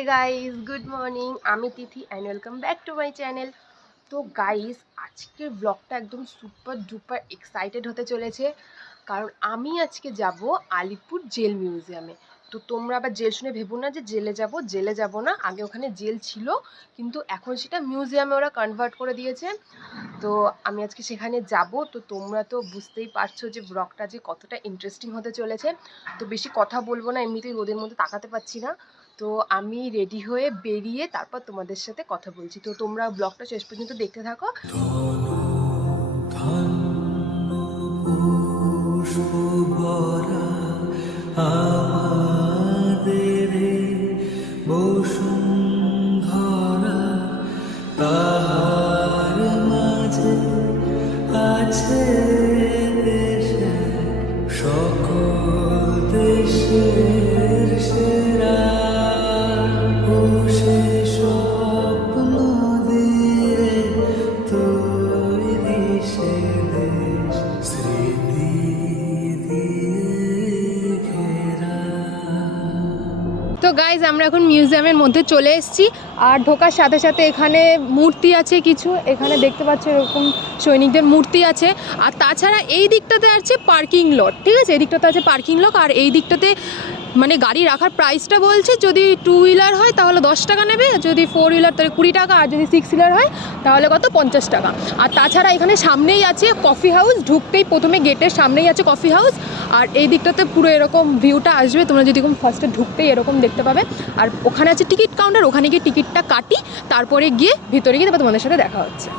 Hey guys good morning আমি Tithi and welcome back to my channel. তো guys আজকের ব্লগটা একদম সুপার ডুপার এক্সাইটেড হতে চলেছে, কারণ আমি আজকে যাব আলিপুর জেল মিউজিয়ামে। তো তোমরা আবার জেল শুনে ভেবো না যে জেলে যাব না, আগে ওখানে জেল ছিল কিন্তু এখন সেটা মিউজিয়ামে ওরা কনভার্ট করে দিয়েছে। তো আমি আজকে সেখানে যাব। তো তোমরা তো বুঝতেই পারছো যে ব্লগটা যে কতটা ইন্টারেস্টিং হতে চলেছে। তো বেশি কথা বলবো না, এমনিতেই রোদের মধ্যে তাকাতে পারছি না। তো আমি রেডি হয়ে বেরিয়ে তারপর তোমাদের সাথে কথা বলছি। তো তোমরা ব্লগটা শেষ পর্যন্ত দেখতে থাকো। তো গাইজ আমরা এখন মিউজিয়ামের মধ্যে চলে এসেছি, আর ঢোকার সাথে সাথে এখানে মূর্তি আছে কিছু, এখানে দেখতে পাচ্ছ এরকম সৈনিকদের মূর্তি আছে। আর তাছাড়া এই দিকটাতে আছে পার্কিং লট, ঠিক আছে, এই দিকটাতে আছে পার্কিং লট। আর এই দিকটাতে মানে গাড়ি রাখার প্রাইসটা বলছে যদি 2 হুইলার হয় তাহলে 10 টাকা নেবে, যদি 4 হুইলার তাহলে 20 টাকা, আর যদি 6 হুইলার হয় তাহলে কত 50 টাকা। আর তাছাড়া এখানে সামনেই আছে কফি হাউস, ঢুকতেই প্রথমে গেটের সামনেই আছে কফি হাউস। আর এই দিকটাতে পুরো এরকম ভিউটা আসবে, তোমরা যদি ফার্স্টে ঢুকতেই এরকম দেখতে পাবে। আর ওখানে আছে টিকিট কাউন্টার, ওখানে গিয়ে টিকিটটা কাটি, তারপরে গিয়ে ভিতরে গিয়ে তারপর তোমাদের সাথে দেখা হচ্ছে।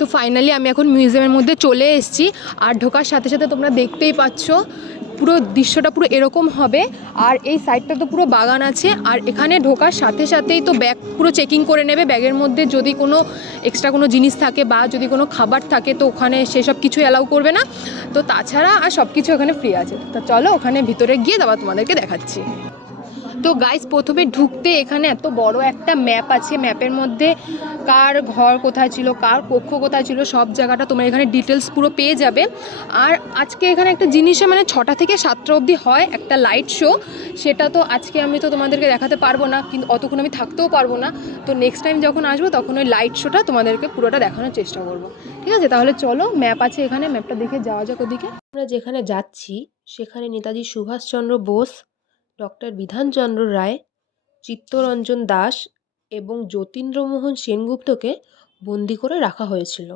তো ফাইনালি আমি এখন মিউজিয়ামের মধ্যে চলে এসেছি। আর ঢোকার সাথে সাথে তোমরা দেখতেই পাচ্ছ পুরো দৃশ্যটা পুরো এরকম হবে। আর এই সাইডটা তো পুরো বাগান আছে। আর এখানে ঢোকার সাথে সাথেই তো ব্যাগ পুরো চেকিং করে নেবে, ব্যাগের মধ্যে যদি কোনো এক্সট্রা কোনো জিনিস থাকে বা যদি কোনো খাবার থাকে তো ওখানে সেসব কিছু অ্যালাউ করবে না। তো তাছাড়া আর সব কিছু এখানে ফ্রি আছে। তো চলো ওখানে ভিতরে গিয়ে তারপর তোমাদেরকে দেখাচ্ছি। তো গাইস প্রথমে ঢুকতে এখানে এত বড় একটা ম্যাপ আছে, ম্যাপের মধ্যে কার ঘর কোথায় ছিল, কার কক্ষ কোথায় ছিল, সব জায়গাটা তোমরা এখানে ডিটেলস পুরো পেয়ে যাবে। আর আজকে এখানে একটা জিনিসে মানে 6টা থেকে 7টা অবধি হয় একটা লাইট শো, সেটা তো আজকে আমি তো তোমাদেরকে দেখাতে পারবো না, কিন্তু অতক্ষণ আমি থাকতেও পারবো না। তো নেক্সট টাইম যখন আসবো তখন ওই লাইট শোটা তোমাদেরকে পুরোটা দেখানোর চেষ্টা করব, ঠিক আছে? তাহলে চলো, ম্যাপ আছে এখানে, ম্যাপটা দেখে যাওয়া যাক ওদিকে। আমরা যেখানে যাচ্ছি সেখানে নেতাজি সুভাষচন্দ্র বোস, ডক্টর বিধানচন্দ্র রায়, চিত্তরঞ্জন দাস এবং যতীন্দ্রমোহন সেনগুপ্তকে বন্দি করে রাখা হয়েছিল।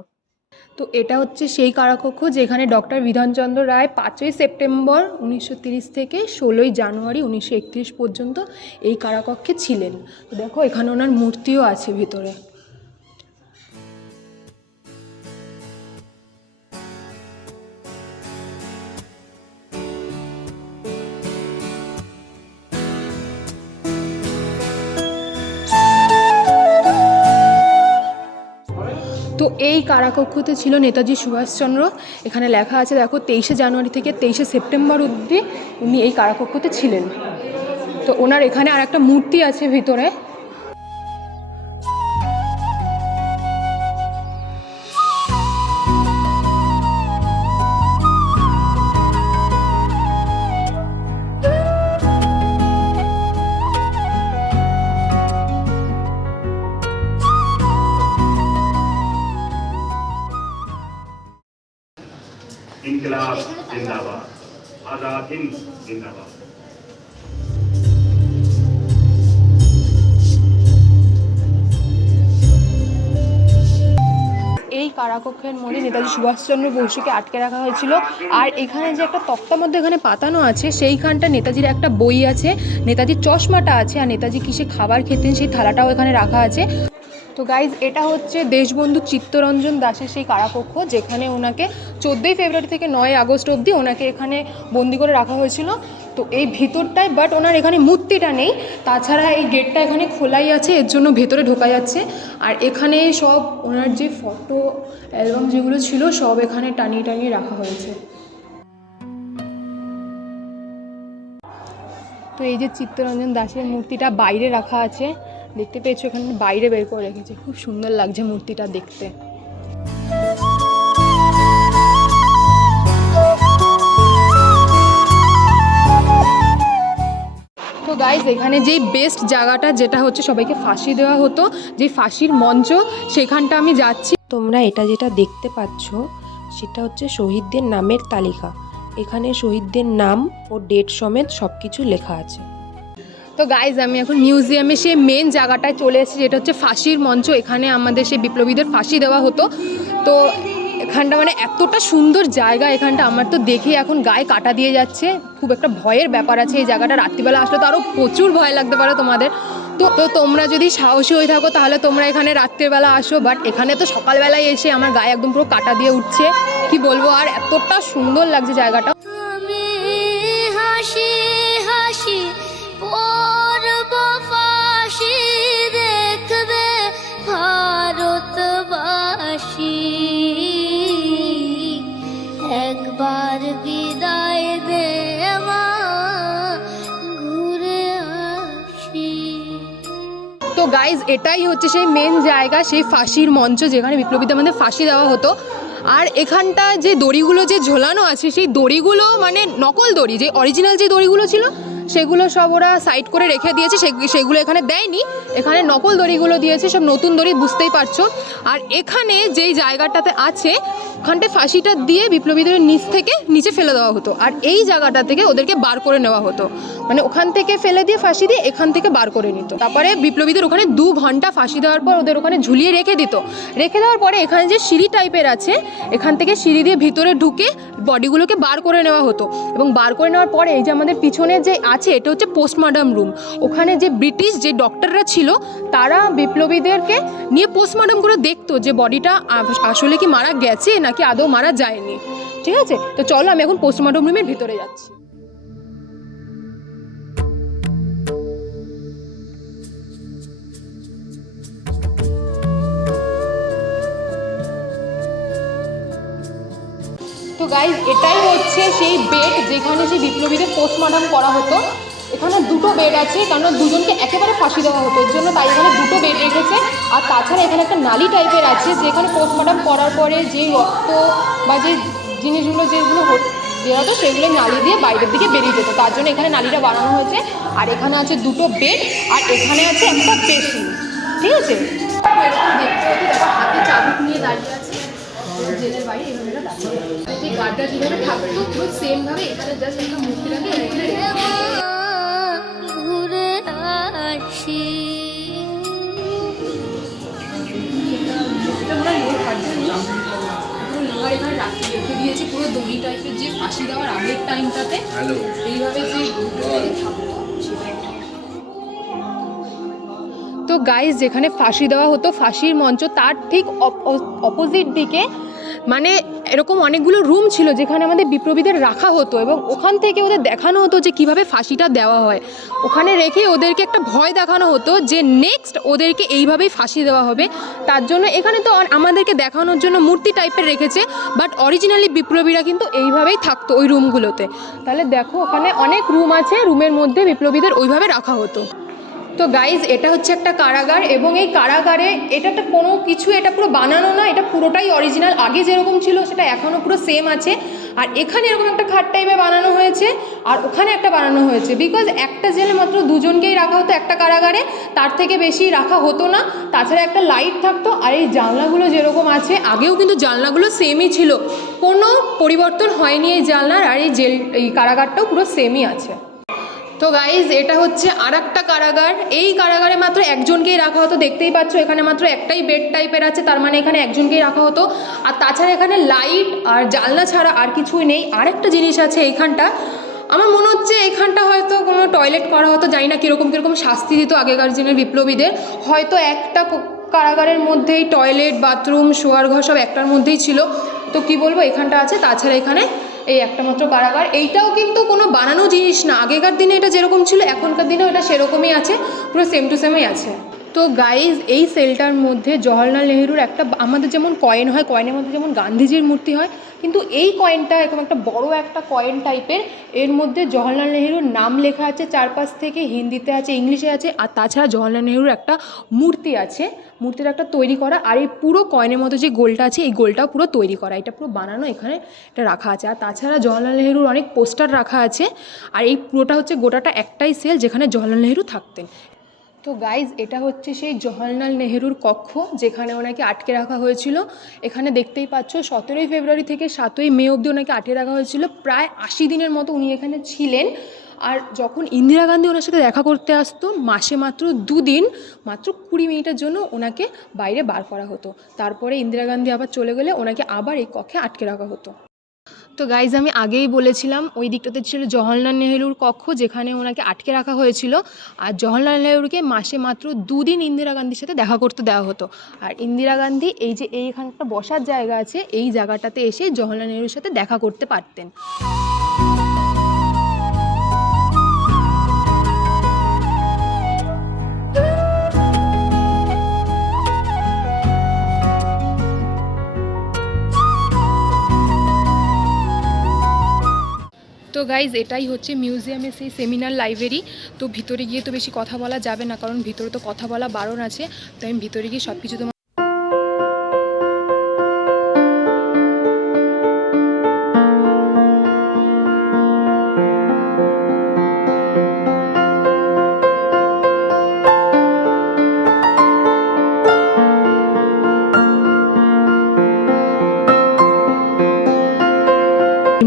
তো এটা হচ্ছে সেই কারাকক্ষ যেখানে ডক্টর বিধানচন্দ্র রায় 5ই সেপ্টেম্বর 1930 থেকে 16ই জানুয়ারি 1931 পর্যন্ত এই কারাকক্ষে ছিলেন। তো দেখো এখানে ওনার মূর্তিও আছে ভিতরে। তো এই কারাকক্ষতে ছিল নেতাজি সুভাষচন্দ্র। এখানে লেখা আছে দেখো 23শে জানুয়ারি থেকে 23শে সেপ্টেম্বর অবধি উনি এই কারাকক্ষতে ছিলেন। তো ওনার এখানে আর একটা মূর্তি আছে ভিতরে। इनकलाब जिंदाबाद, आजाद हिंद जिंदाबाद। এই কারাকক্ষের মধ্যে নেতাজি সুভাষচন্দ্র বসুকে আটকে রাখা হয়েছিল। আর এখানে যে একটা তক্তার মধ্যে এখানে পাতানো আছে সেইখানটা নেতাজির একটা বই আছে, নেতাজির চশমাটা আছে, আর নেতাজি কিসে খাবার খেতেন সেই থালাটাও এখানে রাখা আছে। তো গাইজ এটা হচ্ছে দেশবন্ধু চিত্তরঞ্জন দাসের সেই কারাকক্ষ, যেখানে ওনাকে 14ই ফেব্রুয়ারি থেকে 9ই আগস্ট অবধি ওনাকে এখানে বন্দি করে রাখা হয়েছিল। তো এই ভিতরটায় বাট ওনার এখানে মূর্তিটা নেই, তাছাড়া এই গেটটা এখানে খোলাই আছে, এর জন্য ভেতরে ঢোকা যাচ্ছে। আর এখানে সব ওনার যে ফটো অ্যালবাম যেগুলো ছিল সব এখানে টানিয়ে টানিয়ে রাখা হয়েছে। তো এই যে চিত্তরঞ্জন দাসের মূর্তিটা বাইরে রাখা আছে, দেখতে পেয়েছো এখানে বাইরে বের করে রেখেছে, খুব সুন্দর লাগছে মূর্তিটা দেখতে। তো গাইজ এখানে যেই বেস্ট জায়গাটা যেটা হচ্ছে সবাইকে ফাঁসি দেওয়া হতো, যে ফাঁসির মঞ্চ, সেখানটা আমি যাচ্ছি। তোমরা এটা যেটা দেখতে পাচ্ছ সেটা হচ্ছে শহীদদের নামের তালিকা। এখানে শহীদদের নাম ও ডেট সমেত সব কিছু লেখা আছে। তো গাইজ আমি এখন মিউজিয়ামে সেই মেন জায়গাটায় চলে এসেছি, যেটা হচ্ছে ফাঁসির মঞ্চ। এখানে আমাদের সেই বিপ্লবীদের ফাঁসি দেওয়া হতো। তো এখানটা মানে এতটা সুন্দর জায়গা, এখানটা আমার তো দেখে এখন গায়ে কাটা দিয়ে যাচ্ছে। খুব একটা ভয়ের ব্যাপার আছে এই জায়গাটা, রাত্রিবেলা আসলে তো আরও প্রচুর ভয় লাগতে পারে তোমাদের। তো তোমরা যদি সাহসী হয়ে থাকো তাহলে তোমরা এখানে রাত্রিবেলা আসো, বাট এখানে তো সকালবেলায় এসে আমার গায়ে একদম পুরো কাটা দিয়ে উঠছে, কি বলবো। আর এতটা সুন্দর লাগছে জায়গাটা। আমি হাসি হাসি পরব ফাঁসি, দেখবে ভারতবাসী, একবার বিদায় দেওয়া ঘুরে আসি। তো গাইজ এটাই হচ্ছে সেই মেন জায়গা, সেই ফাঁসির মঞ্চ যেখানে বিপ্লবীদের মধ্যে ফাঁসি দেওয়া হতো। আর এখানটা যে দড়িগুলো যে ঝোলানো আছে, সেই দড়িগুলো মানে নকল দড়ি, যে অরিজিনাল যে দড়িগুলো ছিল সেগুলো সব ওরা সাইড করে রেখে দিয়েছে, সেগুলো এখানে দেয়নি, এখানে নকল দড়িগুলো দিয়েছে, সব নতুন দড়ি, বুঝতেই পারছো। আর এখানে যেই জায়গাটাতে আছে ওখানটায় ফাঁসিটা দিয়ে বিপ্লবীদের নিচ থেকে নিচে ফেলে দেওয়া হতো, আর এই জায়গাটা থেকে ওদেরকে বার করে নেওয়া হতো, মানে ওখান থেকে ফেলে দিয়ে ফাঁসি দিয়ে এখান থেকে বার করে নিত। তারপরে বিপ্লবীদের ওখানে 2 ঘন্টা ফাঁসি দেওয়ার পর ওদের ওখানে ঝুলিয়ে রেখে দিত। রেখে দেওয়ার পরে এখানে যে সিঁড়ি টাইপের আছে, এখান থেকে সিঁড়ি দিয়ে ভিতরে ঢুকে বডিগুলোকে বার করে নেওয়া হতো। এবং বার করে নেওয়ার পরে এই যে আমাদের পিছনে যে আছে, এটা হচ্ছে পোস্টমর্টম রুম। ওখানে যে ব্রিটিশ যে ডক্টররা ছিল তারা বিপ্লবীদেরকে নিয়ে পোস্টমর্টম করে দেখতো যে বডিটা আসলে কি মারা গেছে নাকি আদৌ মারা যায়নি। ঠিক আছে, তো চলো আমি এখন পোস্টমর্টম রুমের ভিতরে যাচ্ছি। তো গাইজ এটাই হচ্ছে সেই বেড যেখানে সেই বিপ্লবীদের পোস্টমর্টম করা হতো। এখানে 2টো বেড আছে, কারণ দুজনকে একেবারে ফাঁসি দেওয়া হতো, এর জন্য তাই এখানে 2টো বেড রেখেছে। আর তাছাড়া এখানে একটা নালি টাইপের আছে, যেখানে পোস্টমর্টম করার পরে যে রক্ত বা যে জিনিসগুলো যেগুলো বেরোতো সেগুলো নালি দিয়ে বাইরের দিকে বেরিয়ে যেত, তার জন্য এখানে নালিটা বানানো হয়েছে। আর এখানে আছে 2টো বেড, আর এখানে আছে একটা বেসিন। ঠিক আছে, দেখতে হতো, দেখো হাতে চাবুক নিয়ে দাঁড়িয়ে আছে জেলের বাইরে, এভাবে দাঁড়িয়ে যে গার্ডটা যেভাবে থাকতো পুরো সেম ভাবে এখানে জাস্ট একটা মূর্তিটাকে ঘুরে আসি। লোহার এখানে রেখে দিয়েছে, পুরো দড়ি টাইপের যে ফাঁসি দেওয়ার আগের টাইমটাতে এইভাবে যে থাকতো। তো গাইজ যেখানে ফাঁসি দেওয়া হতো, ফাঁসির মঞ্চ, তার ঠিক অপোজিট দিকে মানে এরকম অনেকগুলো রুম ছিল যেখানে আমাদের বিপ্লবীদের রাখা হতো, এবং ওখান থেকে ওদের দেখানো হতো যে কিভাবে ফাঁসিটা দেওয়া হয়। ওখানে রেখে ওদেরকে একটা ভয় দেখানো হতো যে নেক্সট ওদেরকে এইভাবেই ফাঁসি দেওয়া হবে। তার জন্য এখানে তো আমাদেরকে দেখানোর জন্য মূর্তি টাইপের রেখেছে, বাট অরিজিনালি বিপ্লবীরা কিন্তু এইভাবেই থাকতো ওই রুমগুলোতে। তাহলে দেখো ওখানে অনেক রুম আছে, রুমের মধ্যে বিপ্লবীদের ওইভাবে রাখা হতো। তো গাইজ এটা হচ্ছে একটা কারাগার, এবং এই কারাগারে এটা একটা কোনো কিছু, এটা পুরো বানানো না, এটা পুরোটাই অরিজিনাল। আগে যেরকম ছিল সেটা এখনও পুরো সেম আছে। আর এখানে এরকম একটা খাট টাইপে বানানো হয়েছে, আর ওখানে একটা বানানো হয়েছে, বিকজ একটা জেলে মাত্র 2জনকেই রাখা হতো একটা কারাগারে, তার থেকে বেশি রাখা হতো না। তাছাড়া একটা লাইট থাকতো। আর এই জানলাগুলো যেরকম আছে, আগেও কিন্তু জানলাগুলো সেমই ছিল, কোনো পরিবর্তন হয়নি এই জানলার। আর এই কারাগারটাও পুরো সেমই আছে। তো গাইজ এটা হচ্ছে আর একটা কারাগার। এই কারাগারে মাত্র 1জনকেই রাখা হতো, দেখতেই পাচ্ছ এখানে মাত্র একটাই বেড টাইপের আছে, তার মানে এখানে 1জনকেই রাখা হতো। আর তাছাড়া এখানে লাইট আর জানলা ছাড়া আর কিছুই নেই। আরেকটা জিনিস আছে এইখানটা, আমার মনে হচ্ছে এখানটা হয়তো কোনো টয়লেট করা হতো, জানি না কীরকম শাস্তি দিত আগেকার দিনের বিপ্লবীদের, হয়তো একটা কারাগারের মধ্যেই টয়লেট, বাথরুম, শোয়ার ঘর সব একটার মধ্যেই ছিল। তো কি বলবো, এখানটা আছে, তাছাড়া এখানে এই একটা মাত্র কারাগার। এইটাও কিন্তু কোনো বানানো জিনিস না, আগেকার দিনে এটা যেরকম ছিল এখনকার দিনেও এটা সেরকমই আছে, পুরো সেম টু সেমই আছে। তো গাইজ, এই সেলটার মধ্যে জওহরলাল নেহেরুর একটা, আমাদের যেমন কয়েন হয়, কয়েনের মধ্যে যেমন গান্ধীজির মূর্তি হয়, কিন্তু এই কয়েনটা এরকম একটা বড় একটা কয়েন টাইপের, এর মধ্যে জওহরলাল নেহেরুর নাম লেখা আছে চারপাশ থেকে, হিন্দিতে আছে, ইংলিশে আছে, আর তাছাড়া জওহরলাল নেহেরুর একটা মূর্তি আছে, মূর্তিটা একটা তৈরি করা, আর এই পুরো কয়েনের মতো যে গোলটা আছে এই গোলটাও পুরো তৈরি করা, এটা পুরো বানানো, এখানে এটা রাখা আছে। আর তাছাড়া জওহরলাল নেহেরুর অনেক পোস্টার রাখা আছে, আর এই পুরোটা হচ্ছে গোটাটা একটাই সেল যেখানে জওহরলাল নেহেরু থাকতেন। তো গাইজ, এটা হচ্ছে সেই জওহরলাল নেহেরুর কক্ষ যেখানে ওনাকে আটকে রাখা হয়েছিল। এখানে দেখতেই পাচ্ছ 17ই ফেব্রুয়ারি থেকে 7ই মে অবধি ওনাকে আটকে রাখা হয়েছিল, প্রায় 80 দিনের মতো উনি এখানে ছিলেন। আর যখন ইন্দিরা গান্ধী ওনার সাথে দেখা করতে আসতো, মাসে মাত্র 2 দিন, মাত্র 20 মিনিটের জন্য ওনাকে বাইরে বার করা হতো। তারপরে ইন্দিরা গান্ধী আবার চলে গেলে ওনাকে আবার এই কক্ষে আটকে রাখা হতো। তো গাইজ, আমি আগেই বলেছিলাম ওই দিকটাতে ছিল জওহরলাল নেহেরুর কক্ষ যেখানে ওনাকে আটকে রাখা হয়েছিল, আর জওহরলাল নেহেরুকে মাসে মাত্র 2 দিন ইন্দিরা গান্ধীর সাথে দেখা করতে দেওয়া হতো। আর ইন্দিরা গান্ধী এই যে এইখানে একটা বসার জায়গা আছে, এই জায়গাটাতে এসে জওহরলাল নেহেরুর সাথে দেখা করতে পারতেন। তো গাইজ, এটাই হচ্ছে মিউজিয়ামের সেই সেমিনার লাইব্রেরি। তো ভিতরে গিয়ে তো বেশি কথা বলা যাবে না, কারণ ভিতরে তো কথা বলা বারণ আছে। তো আমি ভিতরে গিয়ে সব কিছু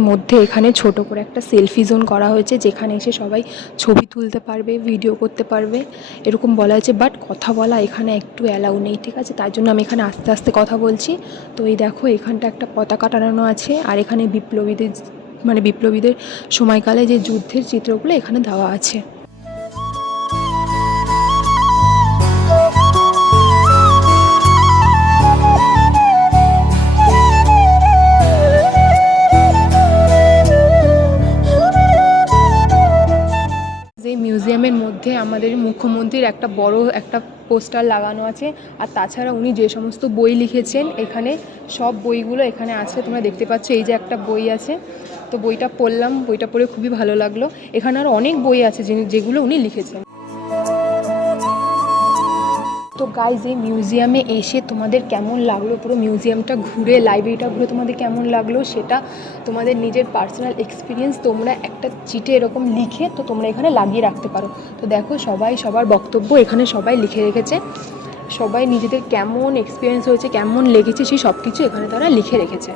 মধ্যে এখানে ছোট করে একটা সেলফি জোন করা হয়েছে, যেখানে এসে সবাই ছবি তুলতে পারবে, ভিডিও করতে পারবে, এরকম বলা হয়েছে। বাট কথা বলা এখানে একটু অ্যালাউ নেই, ঠিক আছে? তাই জন্য আমি এখানে আস্তে আস্তে কথা বলছি। তো এই দেখো, এখানটা একটা পতাকা টানানো আছে, আর এখানে বিপ্লবীদের সময়কালে যে যুদ্ধের চিত্রগুলো এখানে দেওয়া আছে। মিউজিয়ামের মধ্যে আমাদের মুখ্যমন্ত্রীর একটা বড় একটা পোস্টার লাগানো আছে, আর তাছাড়া উনি যে সমস্ত বই লিখেছেন এখানে সব বইগুলো এখানে আছে, তোমরা দেখতে পাচ্ছ। এই যে একটা বই আছে, তো বইটা পড়লাম, বইটা পড়ে খুবই ভালো লাগলো। এখানে আরও অনেক বই আছে যেগুলো উনি লিখেছেন। তো গাইজ, এই মিউজিয়ামে এসে তোমাদের কেমন লাগলো, পুরো মিউজিয়ামটা ঘুরে, লাইব্রেরিটা ঘুরে তোমাদের কেমন লাগলো সেটা তোমাদের নিজের পার্সোনাল এক্সপিরিয়েন্স তোমরা একটা চিটে এরকম লিখে তো তোমরা এখানে লাগিয়ে রাখতে পারো। তো দেখো, সবাই সবার বক্তব্য এখানে সবাই লিখে রেখেছে, সবাই নিজেদের কেমন এক্সপিরিয়েন্স হয়েছে, কেমন লেগেছে, সেই সব কিছু এখানে তারা লিখে রেখেছে।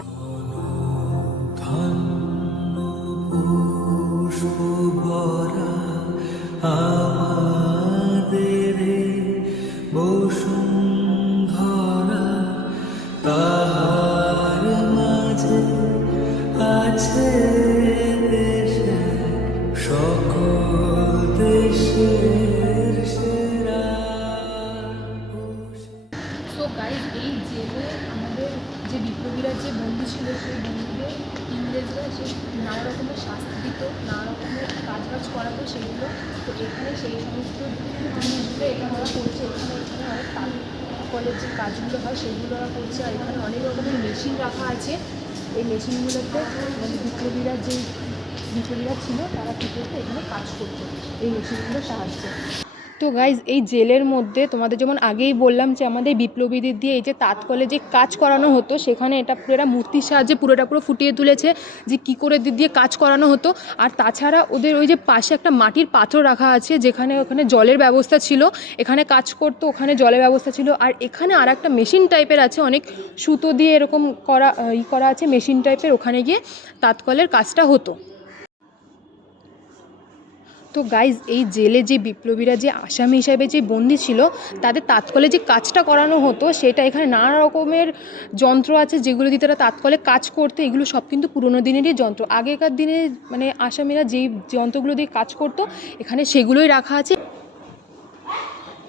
বসুন্ধরা তাহার মাঝে আছে দেশে সকল দেশের সেরা। সো গাইজ, এই জেলে আমাদের যে বিপ্লবীরা যে বন্দী ছিল, সেই বন্দীদের ইংরেজরা যে নানা রকমের শাস্তি দিত, নানা রকমের কাজ করাতো সেগুলো। তো এখানে সেই সমস্ত জিনিসগুলো এখানে ওরা করছে, এখানে অনেক কলের যে কাজগুলো হয় সেগুলো ওরা করছে। আর এখানে অনেক রকমের মেশিন রাখা আছে, এই মেশিনগুলোতে মানে বিপ্লবীরা ছিল তারা কী করতো, এখানে কাজ করতো এই মেশিনগুলোর সাহায্যে। তো গাইজ, এই জেলের মধ্যে তোমাদের যেমন আগেই বললাম যে আমাদের বিপ্লবীদের দিয়ে এই যে তাঁতকলে যে কাজ করানো হতো, সেখানে এটা পুরো মূর্তির সাহায্যে পুরোটা ফুটিয়ে তুলেছে যে কী করে দিয়ে কাজ করানো হতো। আর তাছাড়া ওদের ওই যে পাশে একটা মাটির পাত্র রাখা আছে, যেখানে ওখানে জলের ব্যবস্থা ছিল, এখানে কাজ করতো, ওখানে জলের ব্যবস্থা ছিল। আর এখানে আর একটা মেশিন টাইপের আছে, অনেক সুতো দিয়ে এরকম করা আছে মেশিন টাইপের, ওখানে গিয়ে তাঁতকলের কাজটা হতো। তো গাইজ, এই জেলে যে বিপ্লবীরা যে আসামি হিসাবে যে বন্দি ছিল, তাদের তাঁতকলে যে কাজটা করানো হতো, সেটা এখানে নানা রকমের যন্ত্র আছে যেগুলো দিয়ে তারা তাঁতকলে কাজ করতো। এগুলো সব কিন্তু পুরোনো দিনেরই যন্ত্র, আগেকার দিনে মানে আসামিরা যেই যন্ত্রগুলো দিয়ে কাজ করতো এখানে সেগুলোই রাখা আছে।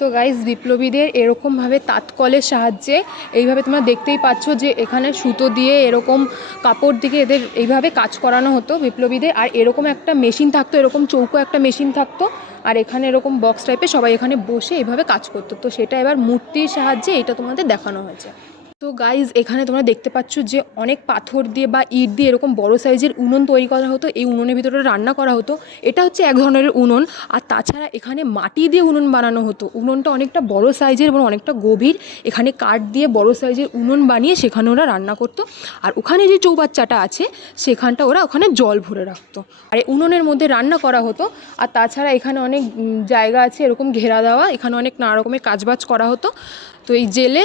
তো গাইস বিপ্লবীদের এরকমভাবে তাঁতকলের সাহায্যে এইভাবে তোমরা দেখতেই পাচ্ছ যে এখানে সুতো দিয়ে এরকম কাপড় দিকে এদের এইভাবে কাজ করানো হতো বিপ্লবীদের। আর এরকম একটা মেশিন থাকতো, এরকম চৌকো একটা মেশিন থাকতো, আর এখানে এরকম বক্স টাইপের সবাই এখানে বসে এইভাবে কাজ করতো। তো সেটা এবার মূর্তির সাহায্যে এটা তোমাদের দেখানো হয়েছে। তো গাইজ এখানে তোমরা দেখতে পাচ্ছ যে অনেক পাথর দিয়ে বা ইট দিয়ে এরকম বড় সাইজের উনুন তৈরি করা হতো, এই উনুনের ভিতরে রান্না করা হতো। এটা হচ্ছে এক ধরনের উনুন। আর তাছাড়া এখানে মাটি দিয়ে উনুন বানানো হতো, উনুনটা অনেকটা বড় সাইজের এবং অনেকটা গভীর। এখানে কাঠ দিয়ে বড় সাইজের উনুন বানিয়ে সেখানে ওরা রান্না করতো। আর ওখানে যে চৌবাচ্চাটা আছে সেখানটা ওরা ওখানে জল ভরে রাখতো, আর এই উনুনের মধ্যে রান্না করা হতো। আর তাছাড়া এখানে অনেক জায়গা আছে এরকম ঘেরা দেওয়া, এখানে অনেক নানা রকমের কাজবাজ করা হতো। তো এই জেলে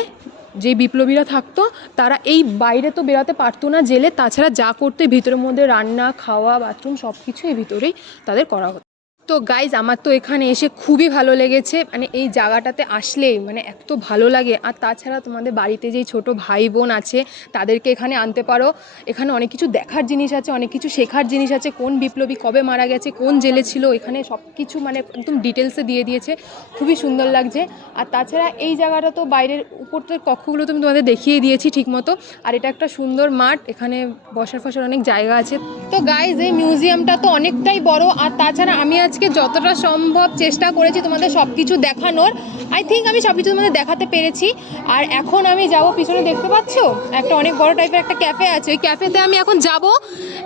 যে বিপ্লবীরা থাকতো তারা এই বাইরে তো বেরোতে পারতো না জেলে, তাছাড়া যা করতে ভিতরের মধ্যে রান্না খাওয়া বাথরুম সব কিছু এই ভিতরেই তাদের করা হতো। তো গাইজ আমার তো এখানে এসে খুবই ভালো লেগেছে, মানে এই জায়গাটাতে আসলেই মানে এত ভালো লাগে। আর তাছাড়া তোমাদের বাড়িতে যেই ছোট ভাই বোন আছে তাদেরকে এখানে আনতে পারো, এখানে অনেক কিছু দেখার জিনিস আছে, অনেক কিছু শেখার জিনিস আছে, কোন বিপ্লবী কবে মারা গেছে, কোন জেলে ছিল, এখানে সব কিছু মানে একদম ডিটেলসে দিয়ে দিয়েছে, খুবই সুন্দর লাগছে। আর তাছাড়া এই জায়গাটা তো বাইরের উপরের কক্ষগুলো তো আমি তোমাদের দেখিয়ে দিয়েছি ঠিক মতো। আর এটা একটা সুন্দর মাঠ, এখানে বসার অনেক জায়গা আছে। তো গাইজ এই মিউজিয়ামটা তো অনেকটাই বড়। আর তাছাড়া আমি আজকে যতটা সম্ভব চেষ্টা করেছি তোমাদের সব কিছু দেখানোর, আই থিঙ্ক আমি সব কিছু তোমাদের দেখাতে পেরেছি। আর এখন আমি যাব, পিছনে দেখতে পাচ্ছ একটা অনেক বড় টাইপের একটা ক্যাফে আছে, ওই ক্যাফেতে আমি এখন যাব,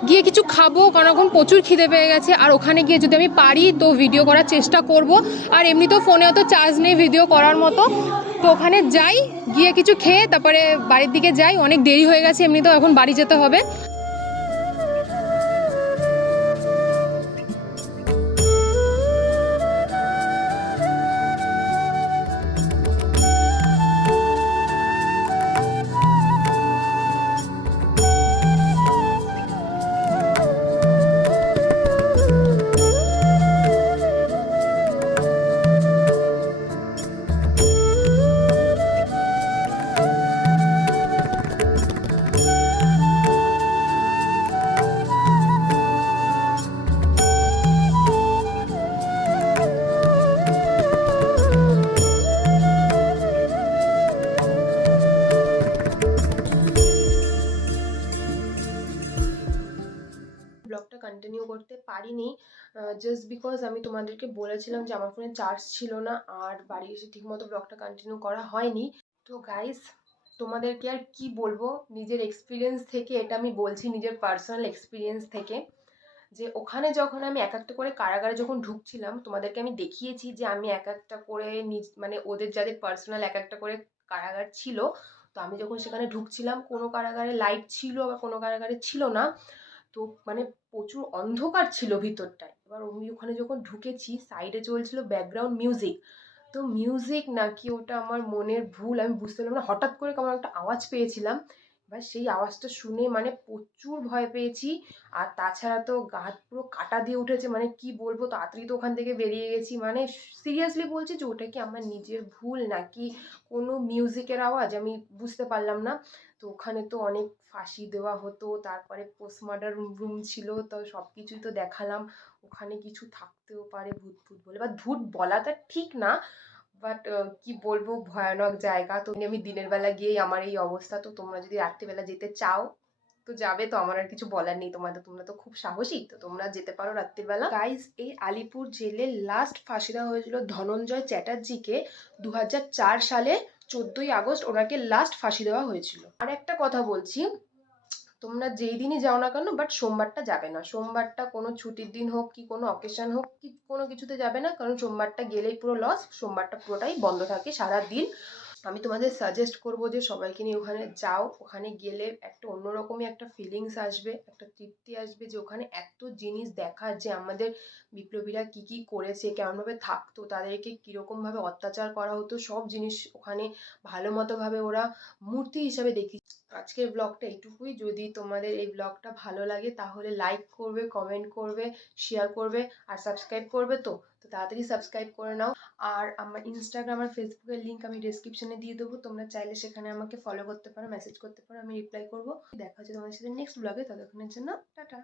গিয়ে কিছু খাবো, কারণ এখন প্রচুর খিদে পেয়ে গেছে। আর ওখানে গিয়ে যদি আমি পারি তো ভিডিও করার চেষ্টা করব। আর এমনি তো ফোনে অত চার্জ নেই ভিডিও করার মতো, তো ওখানে যাই, গিয়ে কিছু খেয়ে তারপরে বাড়ির দিকে যাই, অনেক দেরি হয়ে গেছে, এমনি তো এখন বাড়ি যেতে হবে। ব্লগটা কন্টিনিউ করতে পারিনি জাস্ট বিকজ আমি তোমাদেরকে বলেছিলাম যে আমার ফোনে চার্জ ছিল না, আর বাড়ি এসে ঠিকমতো ব্লগটা কন্টিনিউ করা হয়নি। তো গাইস তোমাদেরকে আর কি বলবো, নিজের এক্সপিরিয়েন্স থেকে এটা আমি বলছি, নিজের পার্সোনাল এক্সপিরিয়েন্স থেকে, যে ওখানে যখন আমি এক একটা করে কারাগারে যখন ঢুকছিলাম তোমাদেরকে আমি দেখিয়েছি যে আমি এক একটা করে মানে ওদের যাদের পার্সোনাল এক একটা করে কারাগার ছিল, তো আমি যখন সেখানে ঢুকছিলাম কোনো কারাগারে লাইট ছিল আবার কোনো কারাগারে ছিল না, তো মানে প্রচুর অন্ধকার ছিল ভিতরটায়। এবার আমি ওখানে যখন ঢুকেছি সাইডে চলছিল ব্যাকগ্রাউন্ড মিউজিক, তো মিউজিক নাকি ওটা আমার মনের ভুল আমি বুঝতে পারলাম না, হঠাৎ করে কেমন একটা আওয়াজ পেয়েছিলাম, এবার সেই আওয়াজটা শুনে মানে প্রচুর ভয় পেয়েছি। আর তাছাড়া তো গা হাত পুরো কাটা দিয়ে উঠেছে, মানে কি বলবো, তাড়াতাড়ি তো ওখান থেকে বেরিয়ে গেছি। মানে সিরিয়াসলি বলছি যে ওটা কি আমার নিজের ভুল নাকি কোনো মিউজিকের আওয়াজ আমি বুঝতে পারলাম না। তো ওখানে তো অনেক ফাঁসি দেওয়া হতো, তারপরে পোস্টমর্টম রুম ছিল, তো সব কিছুই তো দেখালাম। ওখানে কিছু থাকতেও পারে ভূত ভূত বলে, বা ভূত বলাটা ঠিক না, বাট কি বলবো ভয়ানক জায়গা। তো আমি দিনের বেলা গিয়েই আমার এই অবস্থা, তো তোমরা যদি রাত্রিবেলা যেতে চাও তো যাবে, তো আমার আর কিছু বলার নেই তোমাদের, তোমরা তো খুব সাহসী, তো তোমরা যেতে পারো রাত্রিবেলা। গাইজ এই আলিপুর জেলে লাস্ট ফাঁসি দেওয়া হয়েছিল ধনঞ্জয় চ্যাটার্জিকে 2004 সালে 14ই আগস্ট ওনাকে লাস্ট ফাঁসি দেওয়া হয়েছিল। আর একটা কথা বলছি, তোমরা যেই দিনই যাও না কেন বাট সোমবারটা যাবে না, সোমবারটা কোনো ছুটির দিন হোক কি কোনো অকেশন হোক কি কোনো কিছুতে যাবে না, কারণ সোমবারটা গেলেই পুরো লস, সোমবারটা পুরোটাই বন্ধ থাকে সারা দিন। আমি তোমাদের সাজেস্ট করবো যে সবাইকে নিয়ে ওখানে যাও, ওখানে গেলে একটা অন্যরকমই একটা ফিলিংস আসবে, একটা তৃপ্তি আসবে, যে ওখানে এত জিনিস দেখার, যে আমাদের বিপ্লবীরা কি কি করেছে, কেমনভাবে থাকতো, তাদেরকে কীরকমভাবে অত্যাচার করা হতো, সব জিনিস ওখানে ভালো মতোভাবে ওরা মূর্তি হিসাবে দেখি। আজকের ব্লগটা এইটুকুই, যদি তোমাদের এই ব্লগটা ভালো লাগে তাহলে লাইক করবে, কমেন্ট করবে, শেয়ার করবে আর সাবস্ক্রাইব করবে। তো তাড়াতাড়ি সাবস্ক্রাইব করে নাও। আর আমার ইনস্টাগ্রাম আর ফেসবুকের লিঙ্ক আমি ডেসক্রিপশনে দিয়ে দেবো, তোমরা চাইলে সেখানে আমাকে ফলো করতে পারো, মেসেজ করতে পারো, আমি রিপ্লাই করবো। দেখা হচ্ছে তোমাদের সাথে নেক্সট ব্লগে, ততক্ষণের জন্য টাটা।